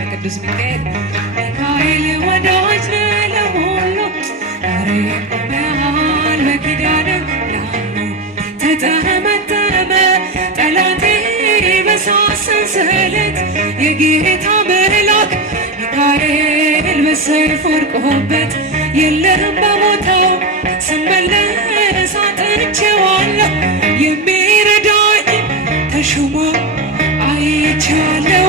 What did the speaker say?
ለቅዱስ ሚካኤል ሚካኤል ወዳጅ ለሁሉ ዛሬ ቆመሃል በኪዳነ ላሉ ተጠመጠመ ጠላቴ በሳት ሰንሰለት የጌታ መልአክ ሚካኤል በሰይፍ ወድቆበት የለም በቦታው ስመለስ አጥቼዋለሁ የሚረዳኝ ተሹሞ አይቻለሁ።